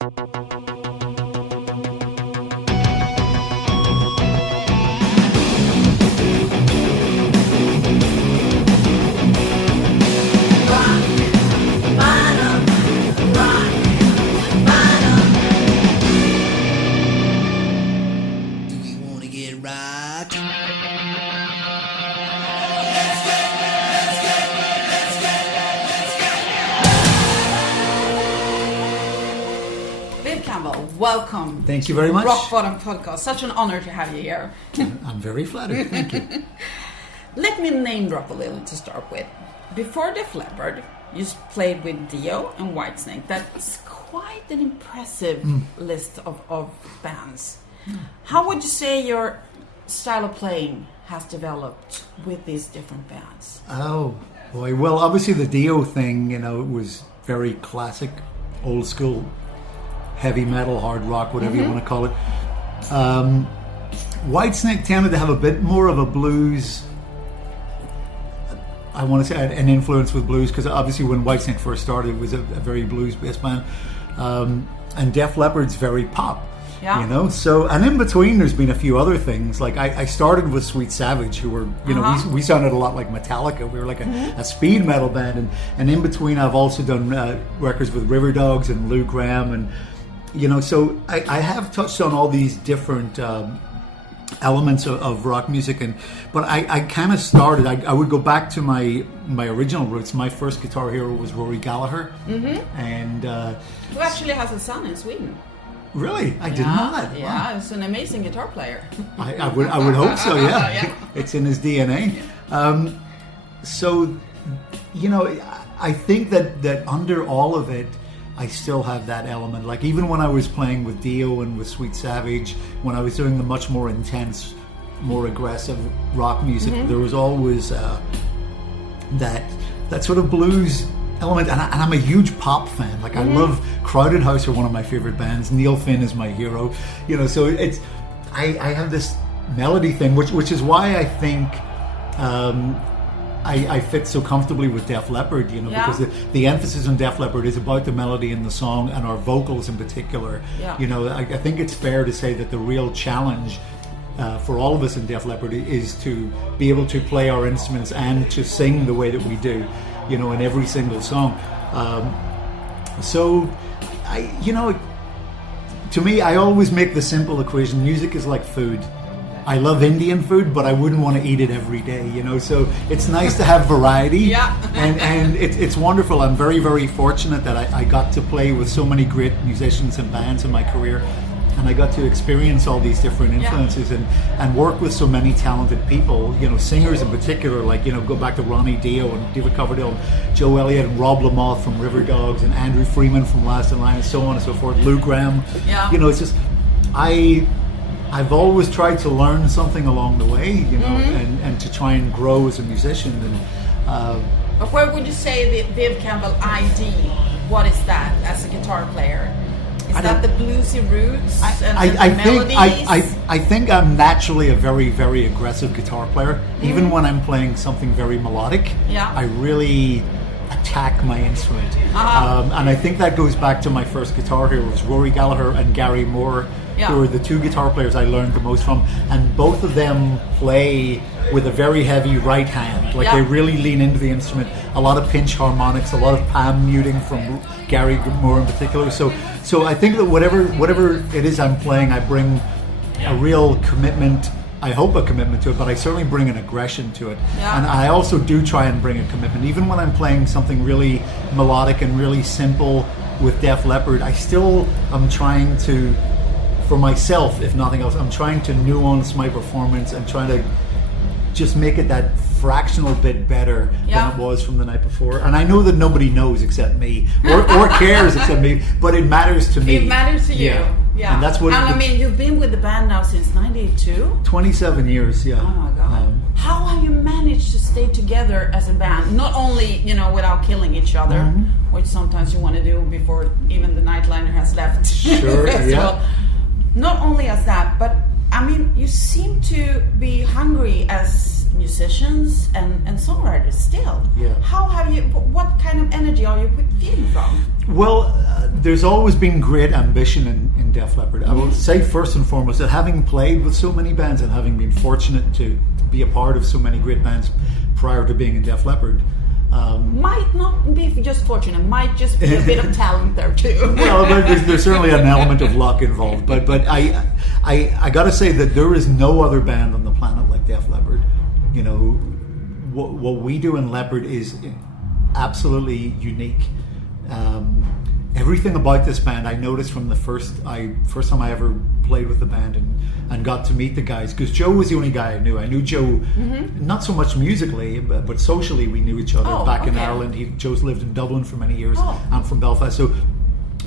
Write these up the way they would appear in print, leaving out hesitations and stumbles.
Vivian Campbell, welcome. Thank you very much. Rock Böttom podcast. Such an honor to have you here. I'm very flattered. Thank you. Let me name drop a little to start with. Before Def Leppard, you played with Dio and Whitesnake. That's quite an impressive list of bands. How would you say your style of playing has developed with these different bands? Oh, boy. Well, obviously the Dio thing, it was very classic, old school, heavy metal, hard rock, whatever you want to call it. Whitesnake tended to have a bit more of a blues, I want to say an influence with blues, because obviously when Whitesnake first started, it was a very blues-based band. And Def Leppard's very pop. Yeah. So, and in between there's been a few other things. Like I started with Sweet Savage, who were, we sounded a lot like Metallica. We were like a speed metal band, and in between I've also done records with River Dogs and Lou Gramm, and so I have touched on all these different elements of rock music, but I kind of started. I would go back to my original roots. My first guitar hero was Rory Gallagher, and Who actually has a son in Sweden. Really? I didn't know that. Yeah, he's an amazing guitar player. I would hope so, yeah. It's in his DNA. So, I think that under all of it, I still have that element. Like even when I was playing with Dio and with Sweet Savage, when I was doing the much more intense, more aggressive rock music, there was always that sort of blues element, and I'm a huge pop fan. Like I love Crowded House are one of my favorite bands. Neil Finn is my hero. So it's I have this melody thing, which is why I think I fit so comfortably with Def Leppard. Because the emphasis on Def Leppard is about the melody in the song and our vocals in particular. I think it's fair to say that the real challenge for all of us in Def Leppard is to be able to play our instruments and to sing the way that we do, in every single song. So, to me, I always make the simple equation. Music is like food. I love Indian food, but I wouldn't want to eat it every day, So it's nice to have variety, and it's wonderful. I'm very, very fortunate that I got to play with so many great musicians and bands in my career, and I got to experience all these different influences and work with so many talented people, singers in particular, like, go back to Ronnie Dio and David Coverdale, Joe Elliott and Rob Lamoth from River Dogs and Andrew Freeman from Last in Line and so on and so forth, Lou Gramm. It's just, I've always tried to learn something along the way, and to try and grow as a musician. But where would you say the Viv Campbell ID? What is that as a guitar player? Is that the bluesy roots and the melodies? I think I'm naturally a very, very aggressive guitar player. Even when I'm playing something very melodic, I really attack my instrument. And I think that goes back to my first guitar heroes, Rory Gallagher and Gary Moore, who are the two guitar players I learned the most from. And both of them play with a very heavy right hand. Like they really lean into the instrument. A lot of pinch harmonics, a lot of palm muting from Gary Moore in particular. So I think that whatever it is I'm playing, I bring a real commitment. I hope a commitment to it, but I certainly bring an aggression to it. And I also do try and bring a commitment. Even when I'm playing something really melodic and really simple with Def Leppard, I still am trying to, for myself, if nothing else, I'm trying to nuance my performance and trying to just make it that fractional bit better than it was from the night before. And I know that nobody knows except me, or cares except me, but it matters to me. It matters to you. Yeah. And that's what. And I mean, you've been with the band now since '92. 27 years. Yeah. Oh my God. How have you managed to stay together as a band? Not only without killing each other, which sometimes you want to do before even the nightliner has left. Sure. Yeah. Not only as that, but I mean, you seem to be hungry as musicians and songwriters still. Yeah. How have you? What kind of energy are you feeling from? Well, there's always been great ambition in Def Leppard. I will say first and foremost that having played with so many bands and having been fortunate to be a part of so many great bands prior to being in Def Leppard. Might not be just fortunate, might just be a bit of talent there too. Well, there's certainly an element of luck involved, but I got to say that there is no other band on the planet like Def Leppard. You know, what we do in Leppard is absolutely unique. Everything about this band I noticed from the first time I ever played with the band and got to meet the guys, because Joe was the only guy I knew. I knew Joe not so much musically, but socially we knew each other back in Ireland. Joe's lived in Dublin for many years. I'm from Belfast, so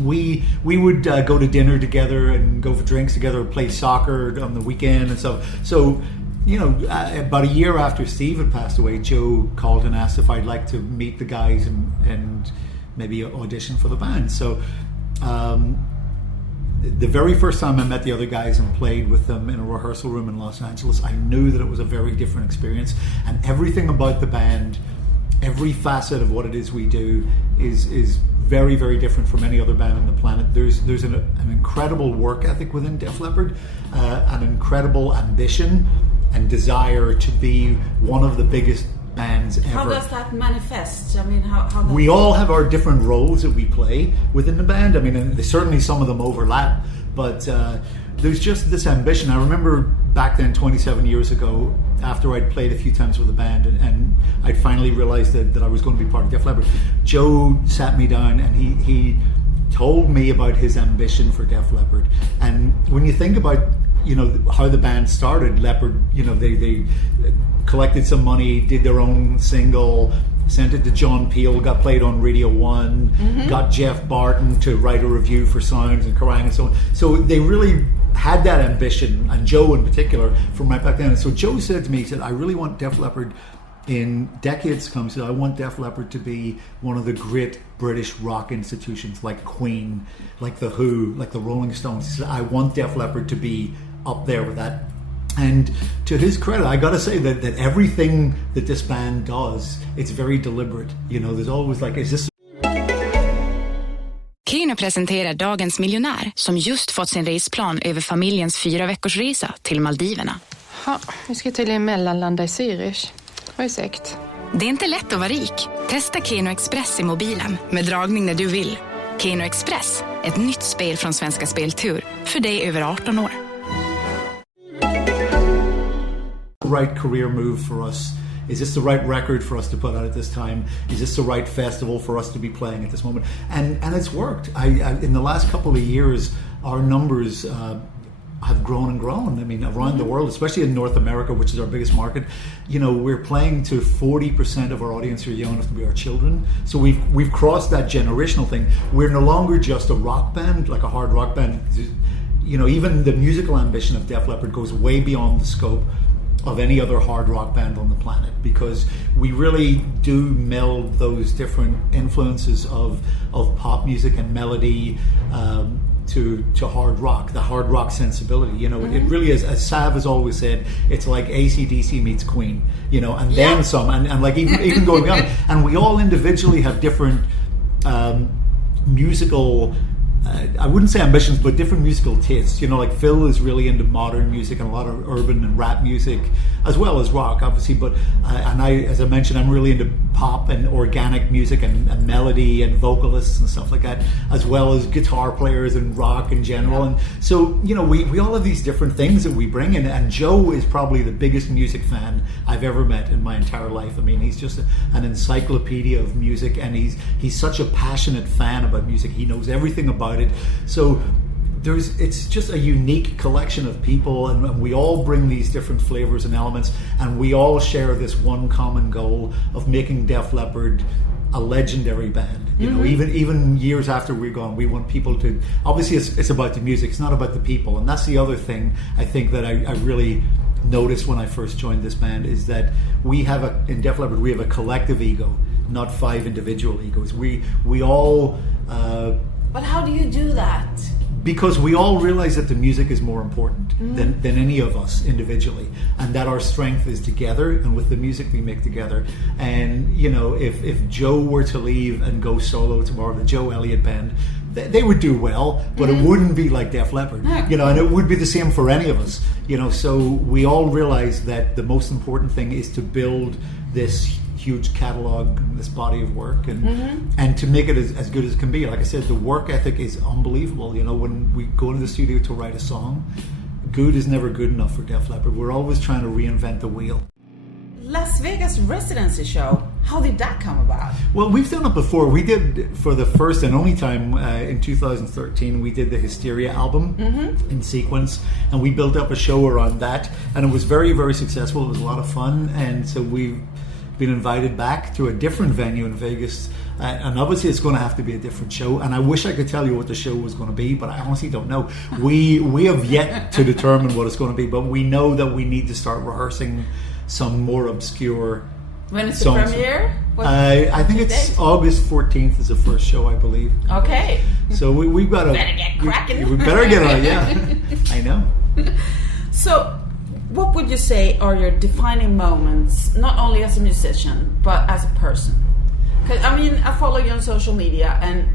we would go to dinner together and go for drinks together, play soccer on the weekend and stuff. So, you know, about a year after Steve had passed away, Joe called and asked if I'd like to meet the guys and maybe audition for the band. So the very first time I met the other guys and played with them in a rehearsal room in Los Angeles, I knew that it was a very different experience, and everything about the band, every facet of what it is we do is very, very different from any other band on the planet. There's an incredible work ethic within Def Leppard, an incredible ambition and desire to be one of the biggest bands ever. How does that manifest? I mean, how we all have our different roles that we play within the band. I mean, and certainly some of them overlap, but there's just this ambition. I remember back then, 27 years ago, after I'd played a few times with the band and I'd finally realized that I was going to be part of Def Leppard, Joe sat me down and he told me about his ambition for Def Leppard. And when you think about, you know, how the band started, Leppard, you know, they collected some money, did their own single, sent it to John Peel, got played on Radio 1, got Jeff Barton to write a review for Sounds and Kerrang and so on. So they really had that ambition, and Joe in particular, from right back then. And so Joe said to me, he said, I really want Def Leppard in decades to come. He said, I want Def Leppard to be one of the great British rock institutions like Queen, like The Who, like the Rolling Stones. He said, I want Def Leppard to be up there with that. And to his credit, I gotta say that everything that this band does, it's very deliberate. You know, there's always like, is this... Kino presenterar dagens miljonär som just fått sin resplan över familjens 4 veckors resa till Maldiverna. Ja, vi ska tydligen mellanlanda i Zürich. Vad är sekt? Det är inte lätt att vara rik. Testa Kino Express i mobilen med dragning när du vill. Kino Express, ett nytt spel från Svenska Speltur för dig över 18 år. Right career move for us? Is this the right record for us to put out at this time? Is this the right festival for us to be playing at this moment? And it's worked. I in the last couple of years, our numbers have grown and grown. I mean, around the world, especially in North America, which is our biggest market, you know, we're playing to 40% of our audience who are young enough to be our children. So we've crossed that generational thing. We're no longer just a rock band, like a hard rock band. You know, even the musical ambition of Def Leppard goes way beyond the scope of any other hard rock band on the planet, because we really do meld those different influences of pop music and melody to hard rock, the hard rock sensibility. You know, it really is, as Sav has always said, it's like AC/DC meets Queen, you know, and then some, and like even going beyond. And we all individually have different musical, I wouldn't say ambitions, but different musical tastes. You know, like Phil is really into modern music and a lot of urban and rap music, as well as rock, obviously. But and I, as I mentioned, I'm really into pop and organic music and melody and vocalists and stuff like that, as well as guitar players and rock in general. And so, you know, we all have these different things that we bring in. And Joe is probably the biggest music fan I've ever met in my entire life. I mean, he's just an encyclopedia of music, and he's such a passionate fan about music. He knows everything about it. So it's just a unique collection of people, and we all bring these different flavors and elements, and we all share this one common goal of making Def Leppard a legendary band. You know, even years after we're gone, we want people to, obviously it's about the music, it's not about the people. And that's the other thing I think that I really noticed when I first joined this band, is that in Def Leppard we have a collective ego, not 5 individual egos. We all but how do you do that? because we all realize that the music is more important than any of us individually, and that our strength is together and with the music we make together. And you know, if Joe were to leave and go solo tomorrow, the Joe Elliott Band, they would do well, but it wouldn't be like Def Leppard, you know, and it would be the same for any of us, you know. So we all realize that the most important thing is to build this huge catalog, this body of work, and to make it as good as it can be. Like I said, the work ethic is unbelievable. You know, when we go into the studio to write a song, good is never good enough for Def Leppard. We're always trying to reinvent the wheel. Las Vegas residency show, how did that come about? Well, we've done it before. We did, for the first and only time in 2013, we did the Hysteria album in sequence, and we built up a show around that, and it was very, very successful. It was a lot of fun, and so we've been invited back to a different venue in Vegas, and obviously it's going to have to be a different show, and I wish I could tell you what the show was going to be, but I honestly don't know. We have yet to determine what it's going to be, but we know that we need to start rehearsing some more obscure When is songs. the premiere? I think it's date? August 14th is the first show, I believe. Okay. So we've got to... Better get cracking. We better get on it, yeah. I know. So, what would you say are your defining moments, not only as a musician, but as a person? Because, I mean, I follow you on social media, and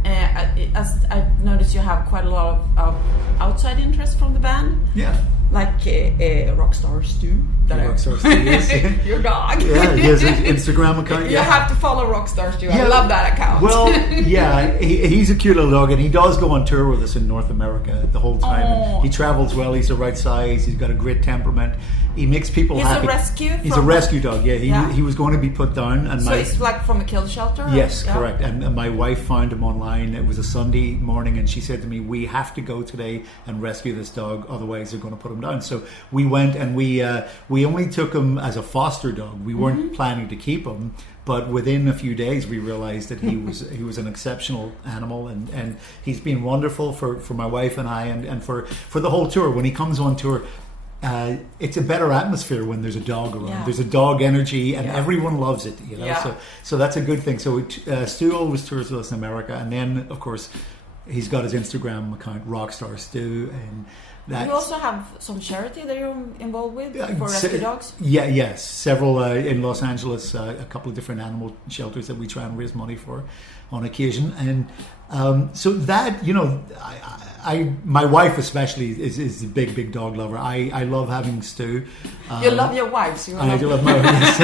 as I've noticed you have quite a lot of outside interest from the band. Yeah. Like Rockstar Stu. Rockstar Stu, yes. Your dog. Yeah, he has an Instagram account. You Yeah. have to follow Rockstar Stu. I love that account. Well, yeah, he's a cute little dog, and he does go on tour with us in North America the whole time. Oh. He travels well. He's the right size. He's got a great temperament. He makes people happy. He's a rescue dog. Yeah, he was going to be put down, and so it's like from a kill shelter. Yes, correct. And my wife found him online. It was a Sunday morning, and she said to me, "We have to go today and rescue this dog, otherwise they're going to put him down." So we went, and we only took him as a foster dog. We weren't planning to keep him, but within a few days we realized that he was an exceptional animal, and he's been wonderful for my wife and I, and for the whole tour. When he comes on tour, it's a better atmosphere when there's a dog around. Yeah. There's a dog energy, and everyone loves it, you know. Yeah. So that's a good thing. So Stu always tours with us in America, and then of course he's got his Instagram account, Rockstar Stu, and that. You also have some charity that you're involved with for rescue dogs. Yes, several in Los Angeles, a couple of different animal shelters that we try and raise money for on occasion, and so that, you know, my wife especially is a big dog lover. I love having Stu. You love your wives. I do love my wife.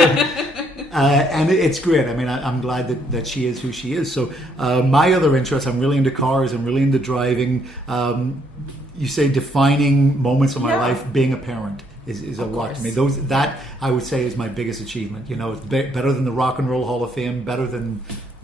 And it's great. I mean, I'm glad that she is who she is. So my other interests, I'm really into cars. I'm really into driving. You say defining moments of my life, being a parent is a lot to me. That I would say is my biggest achievement. You know, it's better than the Rock and Roll Hall of Fame, better than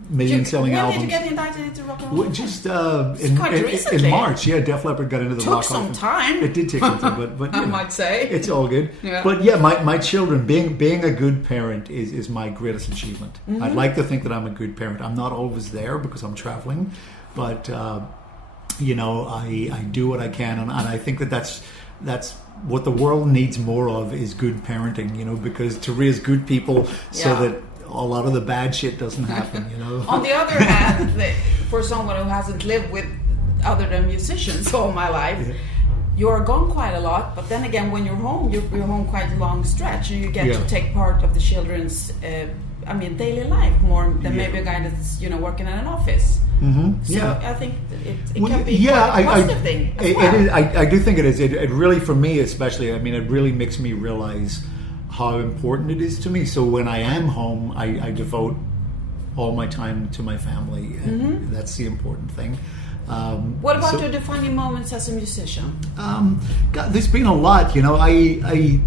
million-selling albums. When did you get invited into Rock and Roll? Well, just in March. Yeah, Def Leppard got into the Rock Hall of Fame. Took some time. It did take some time, but I might say it's all good. Yeah. But yeah, my children, being a good parent is my greatest achievement. I'd like to think that I'm a good parent. I'm not always there because I'm traveling, but you know, I do what I can, and I think that's what the world needs more of, is good parenting. You know, because to raise good people so that a lot of the bad shit doesn't happen, you know. On the other hand, for someone who hasn't lived with other than musicians all my life, you're gone quite a lot. But then again, when you're home, you're home quite a long stretch, and you get to take part of the children's, daily life more than maybe a guy that's, you know, working in an office. So I think it can be quite a positive thing as well. I do think it is. It really, for me especially, I mean, it really makes me realize how important it is to me. So when I am home, I devote all my time to my family, and that's the important thing. What about your defining moments as a musician? God, there's been a lot. You know, I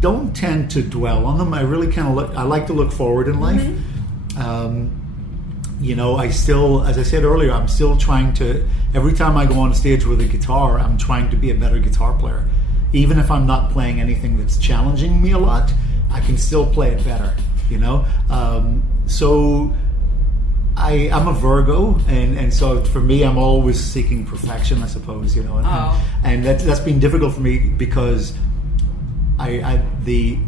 don't tend to dwell on them. I really I like to look forward in life. You know, I still, as I said earlier, I'm still trying to, every time I go on stage with a guitar, I'm trying to be a better guitar player. Even if I'm not playing anything that's challenging me a lot, I can still play it better, you know? So I'm a Virgo, and so for me, I'm always seeking perfection, I suppose, you know? And that's been difficult for me because the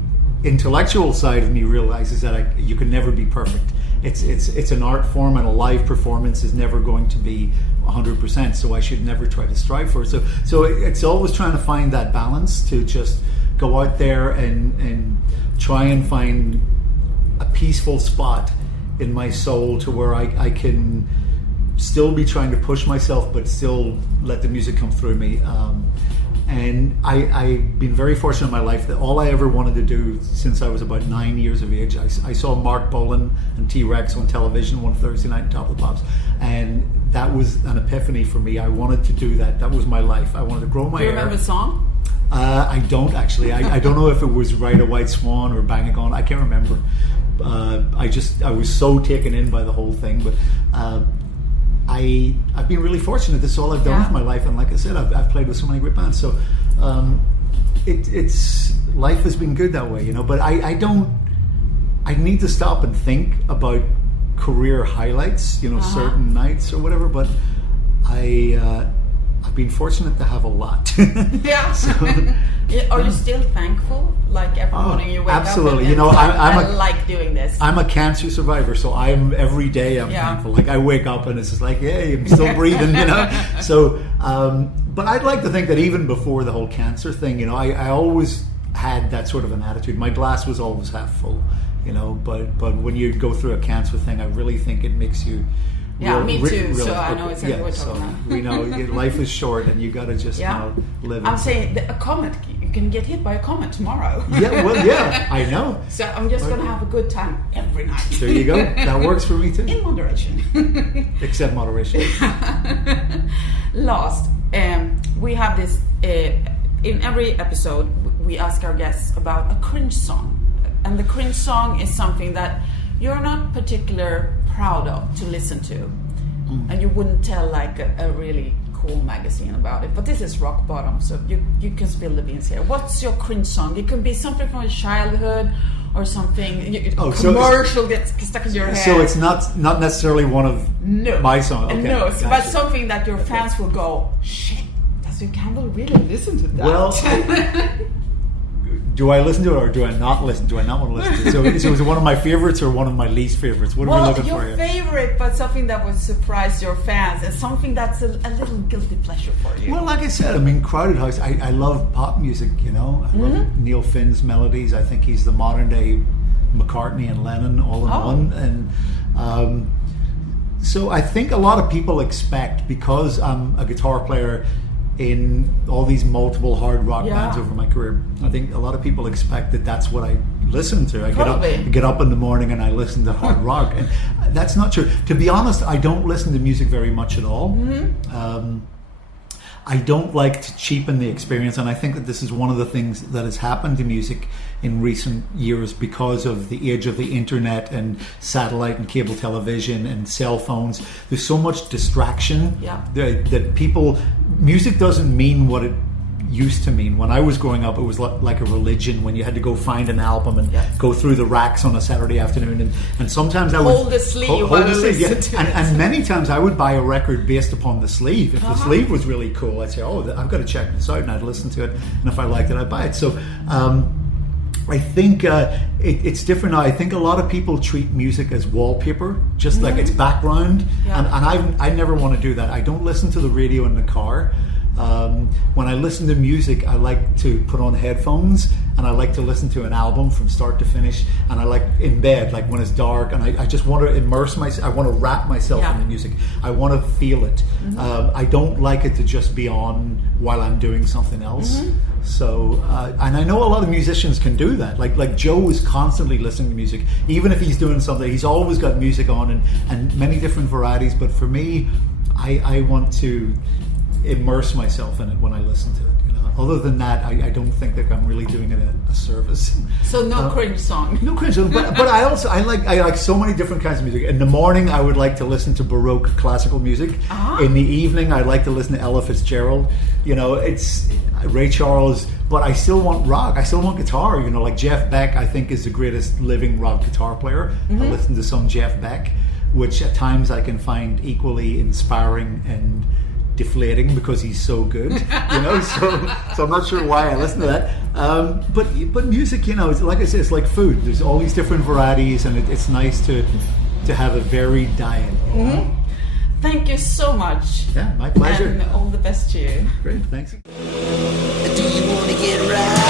intellectual side of me realizes that you can never be perfect. It's an art form, and a live performance is never going to be 100%, so I should never try to strive for it. So it's always trying to find that balance to just go out there and try and find a peaceful spot in my soul to where I can still be trying to push myself, but still let the music come through me. And I've been very fortunate in my life that all I ever wanted to do since I was about 9 years of age, I saw Mark Bolan and T-Rex on television one Thursday night on Top of the Pops, and that was an epiphany for me. I wanted to do that. That was my life. I wanted to grow my hair. Do you remember the song? I don't actually. I don't know if it was Ride a White Swan or Bang a Gone. I can't remember. I was so taken in by the whole thing, but I've been really fortunate. This is all I've done with my life, and like I said, I've played with so many great bands. So it's life has been good that way, you know. But I need to stop and think about career highlights, you know, certain nights or whatever. But I've been fortunate to have a lot. Yeah. So, are you still thankful? Like every morning you wake absolutely. up and you know, I like doing this. I'm a cancer survivor, so every day I'm thankful. Like I wake up and it's just like, hey, I'm still breathing, you know. So, but I'd like to think that even before the whole cancer thing, you know, I always had that sort of an attitude. My glass was always half full, you know. But when you go through a cancer thing, I really think it makes you. Me too. So I know exactly what you're talking about. We know life is short, and you got to just live. I'm saying a comet. You can get hit by a comet tomorrow. I know. So I'm just going to have a good time every night. There you go. That works for me too. In moderation. Except moderation. Last, we have this. In every episode, we ask our guests about a cringe song, and the cringe song is something that you're not particularly proud of to listen to, and you wouldn't tell like a really cool magazine about it. But this is Rock Böttom, so you can spill the beans here. What's your cringe song? It can be something from your childhood or something. Commercial gets stuck in your head. So it's not necessarily one of my songs. Okay, no, but something that your fans will go, shit, does Vivian Campbell really listen to that? Well. Do I listen to it or do I not listen? Do I not want to listen to it? So is it one of my favorites or one of my least favorites? What are we looking for here? Your favorite, but something that would surprise your fans and something that's a little guilty pleasure for you. Well, like I said, I mean, Crowded House, I love pop music, you know. I love Neil Finn's melodies. I think he's the modern day McCartney and Lennon all in one. And so I think a lot of people expect, because I'm a guitar player in all these multiple hard rock bands over my career, I think a lot of people expect that that's what I listen to. I get up in the morning and I listen to hard rock, and that's not true. To be honest, I don't listen to music very much at all. I don't like to cheapen the experience, and I think that this is one of the things that has happened to music in recent years because of the age of the internet and satellite and cable television and cell phones. There's so much distraction that music doesn't mean what it used to mean. When I was growing up, it was like a religion, when you had to go find an album and go through the racks on a Saturday afternoon, and sometimes I would hold the sleeve and many times I would buy a record based upon the sleeve. If the sleeve was really cool, I'd say, I've got to check this out, and I'd listen to it, and if I liked it, I'd buy it. So I think it's different now. I think a lot of people treat music as wallpaper, just like it's background, and I never want to do that. I don't listen to the radio in the car. When I listen to music, I like to put on headphones, and I like to listen to an album from start to finish, and I like in bed, like when it's dark, and I just want to immerse myself. I want to wrap myself in the music. I want to feel it. I don't like it to just be on while I'm doing something else. So, and I know a lot of musicians can do that. Like Joe is constantly listening to music, even if he's doing something. He's always got music on, and many different varieties. But for me, I want to immerse myself in it when I listen to it. You know? Other than that, I don't think that I'm really doing it a service. So no cringe song. No cringe song, but I like so many different kinds of music. In the morning, I would like to listen to Baroque classical music. In the evening, I like to listen to Ella Fitzgerald. You know, it's Ray Charles, but I still want rock. I still want guitar. You know, like Jeff Beck, I think is the greatest living rock guitar player. I listen to some Jeff Beck, which at times I can find equally inspiring and deflating because he's so good, you know. So I'm not sure why I listen to that. But music, you know, like I said, it's like food. There's all these different varieties, and it's nice to have a varied diet. You know? Thank you so much. Yeah, my pleasure. And all the best to you. Great, thanks. Do you want to get right?